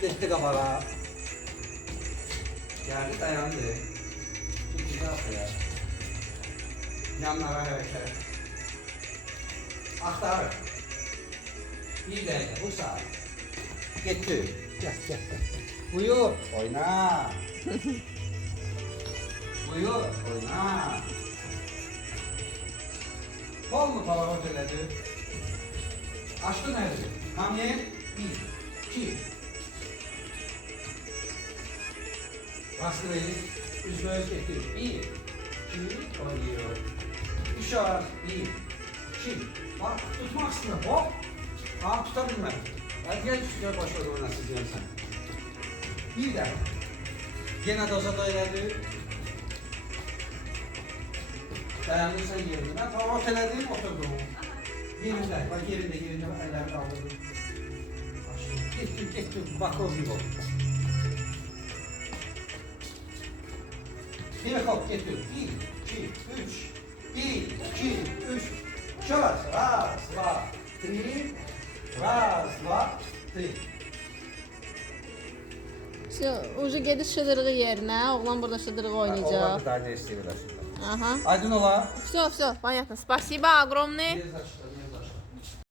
Geçti kabağa. Geldi dayandı. Çok güzel ya. Yanlara hareket. Aktar. Bir dakika bu saat. Gitti. Gel gel gel. Buyur oyna. Buyur oyna. Kol mu tavara öteledi? Açtı nerede? Kamyen 1, 2. Bastırayız. Üzgün çekiyor. 1, 2 oynuyor. İşaret 1, 2. Bak tutmak istiyor. Hop. Aa tutabilmem. Hadi gel üstüne başladı oynasın diyorum sen. Bir daha. Gene doza doyladı. Dayanırsan yerine. Ben tam ortaladım oturdum. Yerinde. Bak yerinde eller kaldırdım. Gittim. Bak o gibi oldu. Bir hop getir. 1, 2, 3. 1, 2, 3. Şöyle. Раз, два, три. Раз, два, три. Ucu gedir şıdırığı yerinə, oğlan burada şıdırığı oynayacaq. Oğlan da daha ne istiyorlar şimdi. Aha. Aydın ola. Все, понятно. Спасибо огромное. Без за что.